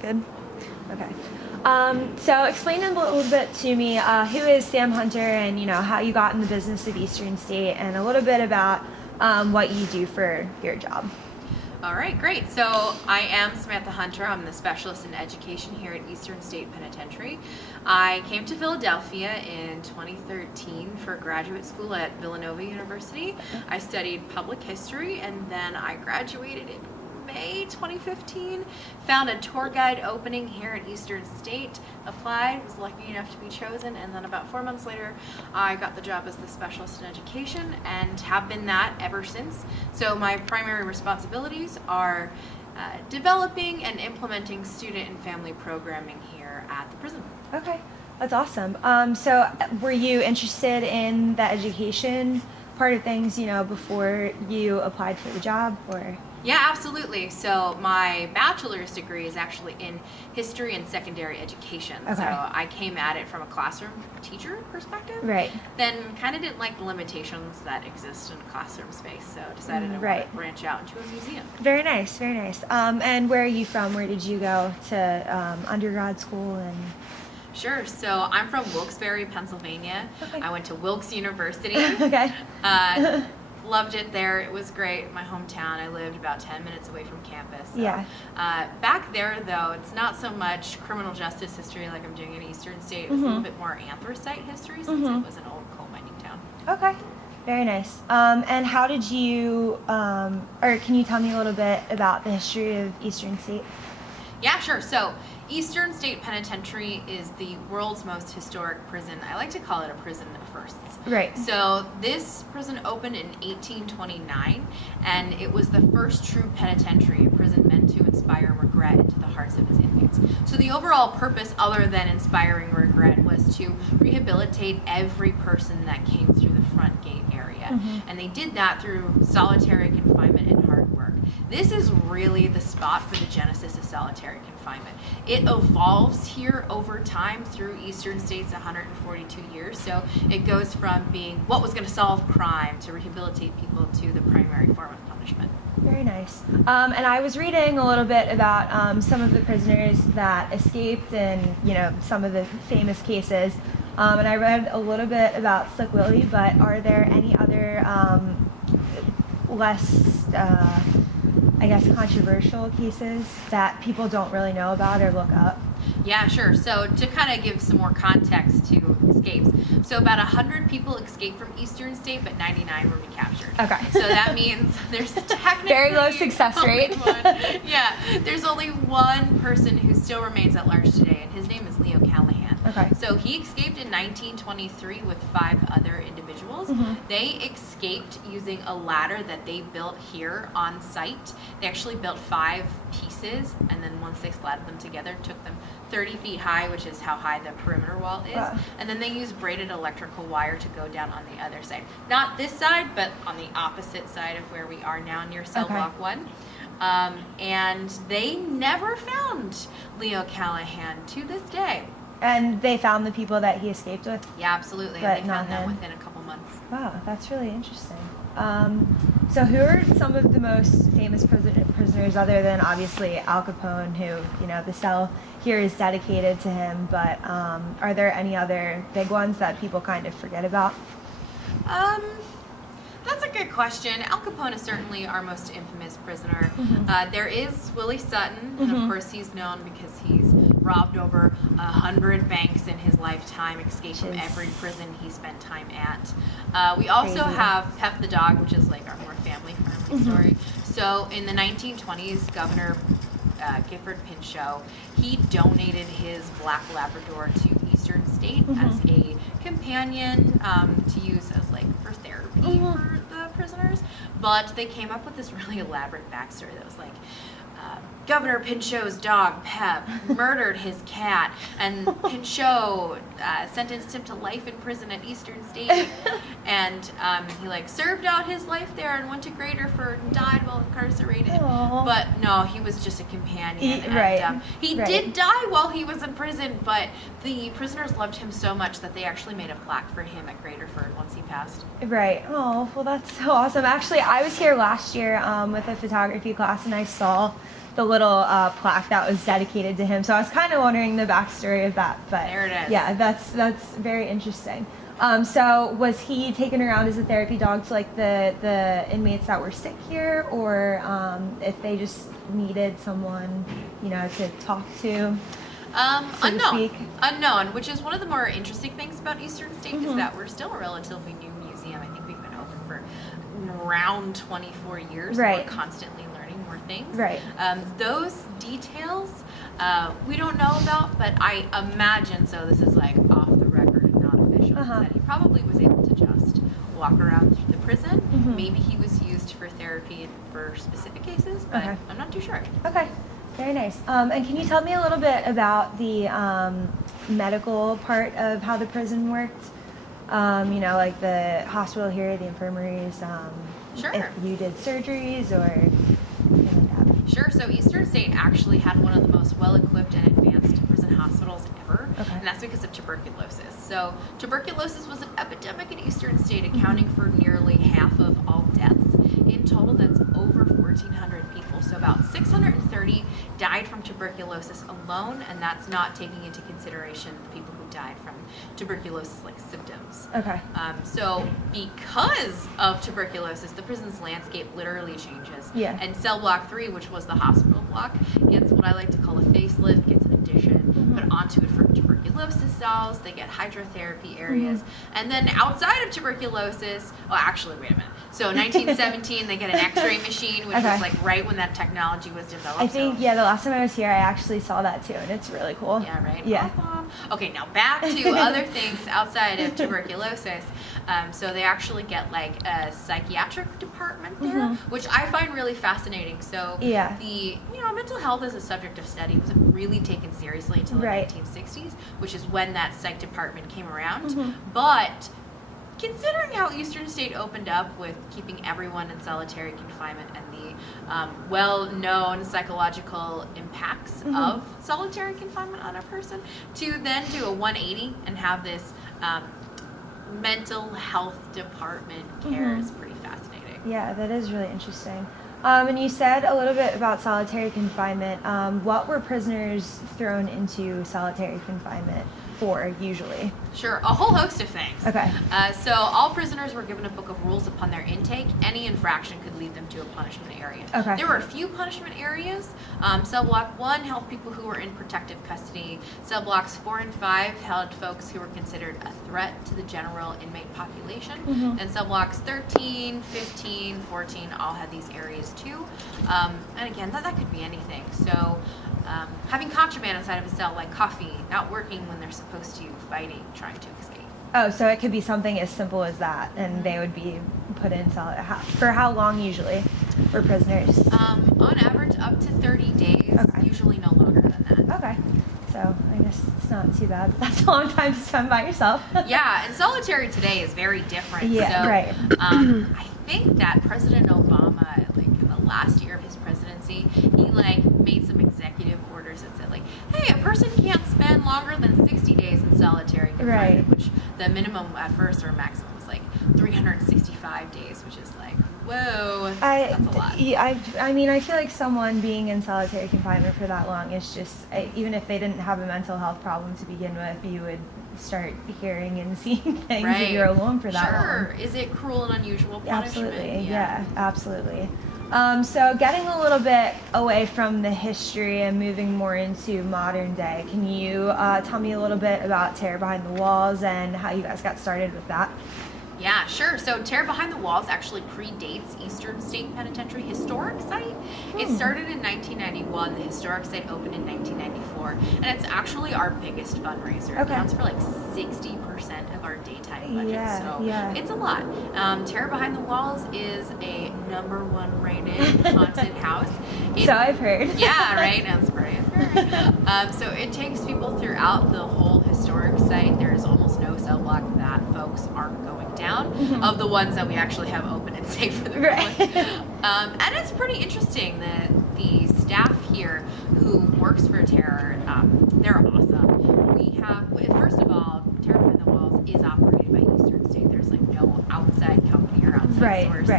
Good. Okay. So explain a little bit to me, who is Sam Hunter and, how you got in the business of Eastern State and a little bit about what you do for your job. All right, great. So I am Samantha Hunter. I'm the specialist in education here at Eastern State Penitentiary. I came to Philadelphia in 2013 for graduate school at Villanova University. I studied public history and then I graduated in May 2015, found a tour guide opening here at Eastern State, applied, was lucky enough to be chosen, and then about 4 months later I got the job as the specialist in education and have been that ever since. So my primary responsibilities are developing and implementing student and family programming here at the prison. Okay, that's awesome. So were you interested in the education part of things, before you applied for the job, or? Yeah, absolutely. So my bachelor's degree is actually in history and secondary education. Okay. So I came at it from a classroom teacher perspective. Right. Then kind of didn't like the limitations that exist in a classroom space, so decided I Right. wanted to branch out into a museum. Very nice, very nice. And where are you from? Where did you go to undergrad school? And Sure. So I'm from Wilkes-Barre, Pennsylvania. Okay. I went to Wilkes University. Okay. Loved it there. It was great. My hometown. I lived about 10 minutes away from campus. So, Yeah. Back there, though, it's not so much criminal justice history like I'm doing at Eastern State. It was a little bit more anthracite history since it was an old coal mining town. Okay. Very nice. And how did you, or can you tell me a little bit about the history of Eastern State? Yeah, sure. So Eastern State Penitentiary is the world's most historic prison. I like to call it a prison of firsts. Right. So this prison opened in 1829, and it was the first true penitentiary, a prison meant to inspire regret into the hearts of its inmates. So the overall purpose, other than inspiring regret, was to rehabilitate every person that came through the front gate area. And they did that through solitary confinement and hard work. This is really the spot for the genesis of solitary confinement. It evolves here over time through Eastern State's 142 years. So it goes from being what was going to solve crime to rehabilitate people to the primary form of punishment. Very nice. And I was reading a little bit about some of the prisoners that escaped and, some of the famous cases. And I read a little bit about Slick Willie, but are there any other less, controversial cases that people don't really know about or look up? Yeah, sure. So to kind of give some more context to escapes. So about 100 people escaped from Eastern State, but 99 were recaptured. Okay. So that means there's technically very low success rate. Yeah, there's only one person who still remains at large today, and his name is Leo Callahan. Okay. So he escaped in 1923 with 5 other individuals. They escaped using a ladder that they built here on site. They actually built 5 pieces, and then once they slatted them together, took them 30 feet high, which is how high the perimeter wall is. Wow. And then they used braided electrical wire to go down on the other side. Not this side, but on the opposite side of where we are now near cell block 1. And they never found Leo Callahan to this day. And they found the people that he escaped with? Yeah, absolutely. But They not found them him. within a couple months. Wow, that's really interesting. So who are some of the most famous prisoners other than obviously Al Capone, who, the cell here is dedicated to him, but are there any other big ones that people kind of forget about? That's a good question. Al Capone is certainly our most infamous prisoner. There is Willie Sutton, and of course he's known because he's robbed over 100 banks in his lifetime, escaped from every prison he spent time at. We also have Pep the dog, which is like our more family-friendly story. So in the 1920s, Governor Gifford Pinchot, he donated his black Labrador to Eastern State as a companion to use as for therapy for the prisoners. But they came up with this really elaborate backstory that was like, Governor Pinchot's dog, Pep, murdered his cat, and Pinchot sentenced him to life in prison at Eastern State. And he served out his life there and went to Graterford and died while incarcerated. Aww. But no, he was just a companion. He Right. did die while he was in prison, but the prisoners loved him so much that they actually made a plaque for him at Graterford once he passed. Right. Oh, well, that's so awesome. Actually, I was here last year with a photography class, and I saw the little plaque that was dedicated to him. So I was kind of wondering the backstory of that. But there it is. Yeah, that's very interesting. So was he taken around as a therapy dog to like the inmates that were sick here, or if they just needed someone, to talk to? Unknown, which is one of the more interesting things about Eastern State is that we're still a relatively new museum. I think we've been open for around 24 years. Right. We're constantly learning more things. Right. Those details we don't know about, but I imagine, so this is like off the record and not official, that he probably was able to just walk around the prison. Maybe he was used for therapy for specific cases, but I'm not too sure. Okay. Very nice. And can you tell me a little bit about the medical part of how the prison worked? Like the hospital here, the infirmaries. Sure. If you did surgeries or anything like that. Sure. So Eastern State actually had one of the most well-equipped and advanced prison hospitals ever, and that's because of tuberculosis. So tuberculosis was an epidemic in Eastern State, accounting for nearly half of all deaths. In total, that's over 1,400 people. So about 630 died from tuberculosis alone, and that's not taking into consideration the people who died from tuberculosis-like symptoms. Okay. So because of tuberculosis, the prison's landscape literally changes. Yeah. And cell block 3, which was the hospital block, gets what I like to call a facelift, gets an addition put onto it for tuberculosis cells. They get hydrotherapy areas. And then outside of tuberculosis, wait a minute. So 1917, they get an x-ray machine, which was like right when that technology was developed. I think, the last time I was here, I actually saw that too, and it's really cool. Yeah, right? Yeah. Awesome. Okay, now back to other things outside of tuberculosis. So they actually get like a psychiatric department there, which I find really fascinating. So the mental health as a subject of study wasn't really taken seriously until the 1960s, which is when that psych department came around. But considering how Eastern State opened up with keeping everyone in solitary confinement and the well-known psychological impacts of solitary confinement on a person, to then do a 180 and have this mental health department care is pretty fascinating. Yeah, that is really interesting. And you said a little bit about solitary confinement. What were prisoners thrown into solitary confinement for usually? Sure, a whole host of things. Okay. So all prisoners were given a book of rules upon their intake. Any infraction could lead them to a punishment area. Okay. There were a few punishment areas. Cell block 1 held people who were in protective custody. Cell blocks 4 and 5 held folks who were considered a threat to the general inmate population. And cell blocks 13, 15, 14 all had these areas too. And again, that could be anything. So having contraband inside of a cell, like coffee, not working when they're supposed to, fighting, trying to escape. Oh, so it could be something as simple as that, and they would be put in for how long usually for prisoners? On average, up to 30 days, usually no longer than that. Okay. So I guess it's not too bad. That's a long time to spend by yourself. Yeah, and solitary today is very different. Yeah, so, right. I think that President Obama, like in the last year of his presidency, he like made some executive orders that said like, hey, a person can't spend longer than 60 days in solitary confinement, which the minimum at first or maximum was like 365 days, which is like, whoa, that's a lot. I mean, I feel like someone being in solitary confinement for that long is just, even if they didn't have a mental health problem to begin with, you would start hearing and seeing things if you're alone for that long. Sure. Is it cruel and unusual punishment? Absolutely. Yeah, absolutely. So getting a little bit away from the history and moving more into modern day, can you tell me a little bit about Terror Behind the Walls and how you guys got started with that? Yeah, sure. So Terror Behind the Walls actually predates Eastern State Penitentiary Historic Site. It started in 1991. The historic site opened in 1994. And it's actually our biggest fundraiser. It accounts for like 60% of our daytime budget. It's a lot. Terror Behind the Walls is a #1 rated haunted house. So I've heard. Yeah, right? That's pretty scary. So it takes people throughout the whole historic site. There's almost no cell block that folks aren't going down of the ones that we actually have open and safe for the public. And it's pretty interesting that the staff here who works for Terror, they're awesome. We have, first of all, Terror Behind the Walls is operated by Eastern State. There's like no outside company or outside source.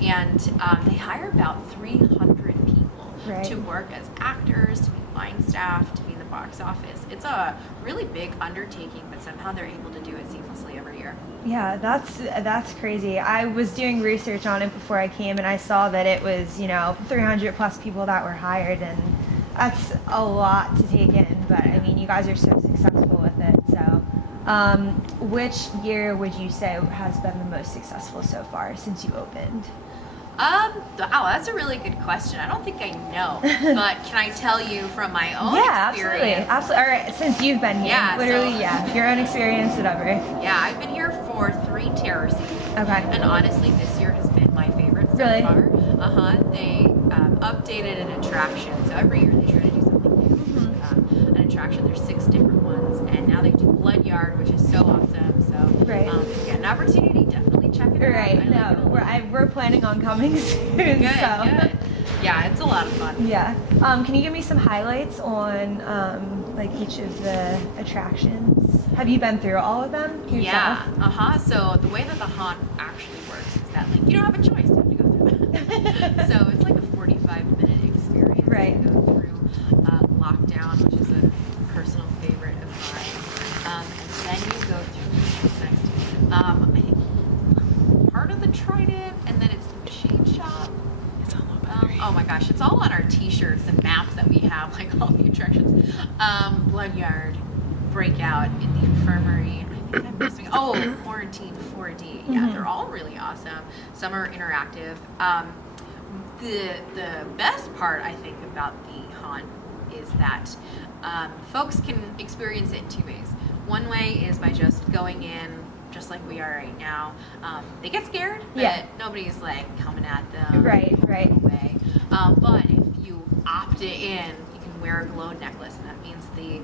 And they hire about 300 people Right. to work as actors, to be line staff, to be in the box office. It's a really big undertaking, but somehow they're able to do it seamlessly every year. Yeah, that's crazy. I was doing research on it before I came, and I saw that it was 300 plus people that were hired, and that's a lot to take in. But I mean, you guys are so successful with it. So, which year would you say has been the most successful so far since you opened? Wow, that's a really good question. I don't think I know, but can I tell you from my own Yeah, experience? absolutely. All right, since you've been here, Yeah, literally, so- your own experience, whatever. Yeah, I've been here for 3 terror seasons. Okay. And honestly, this year has been my favorite so Really? far. They updated an attraction, so every year they try to do something new. Mm-hmm. An attraction, there's 6 different ones, and now they do Blood Yard, which is so awesome. So Right. if you get an opportunity, definitely check it out. Right. I like it a No, lot. we're planning on coming soon. Good, so. good. Yeah, it's a lot of fun. Yeah. Can you give me some highlights on like each of the attractions? Have you been through all of them yourself? Yeah. So the way that the haunt actually works is that like you don't have a choice, you have to go through it. So it's like a 45-minute experience. Right. You go through Lockdown, which is a personal favorite of mine. And then you go through what's next. I think part of the Trident, and then it's the Machine Shop. Oh my gosh, it's all on our t-shirts and maps that we have, like all the attractions. Blood Yard, Breakout, in the Infirmary. I think I'm missing. Oh, Quarantine 4D. Yeah, Mhm. they're all really awesome. Some are interactive. The best part, I think, about the haunt is that folks can experience it in 2 ways. One way is by just going in, just like we are right now. They get scared, but Yeah. nobody's like coming at them. Right, right. Away. But if you opt it in, you can wear a glow necklace, and that means the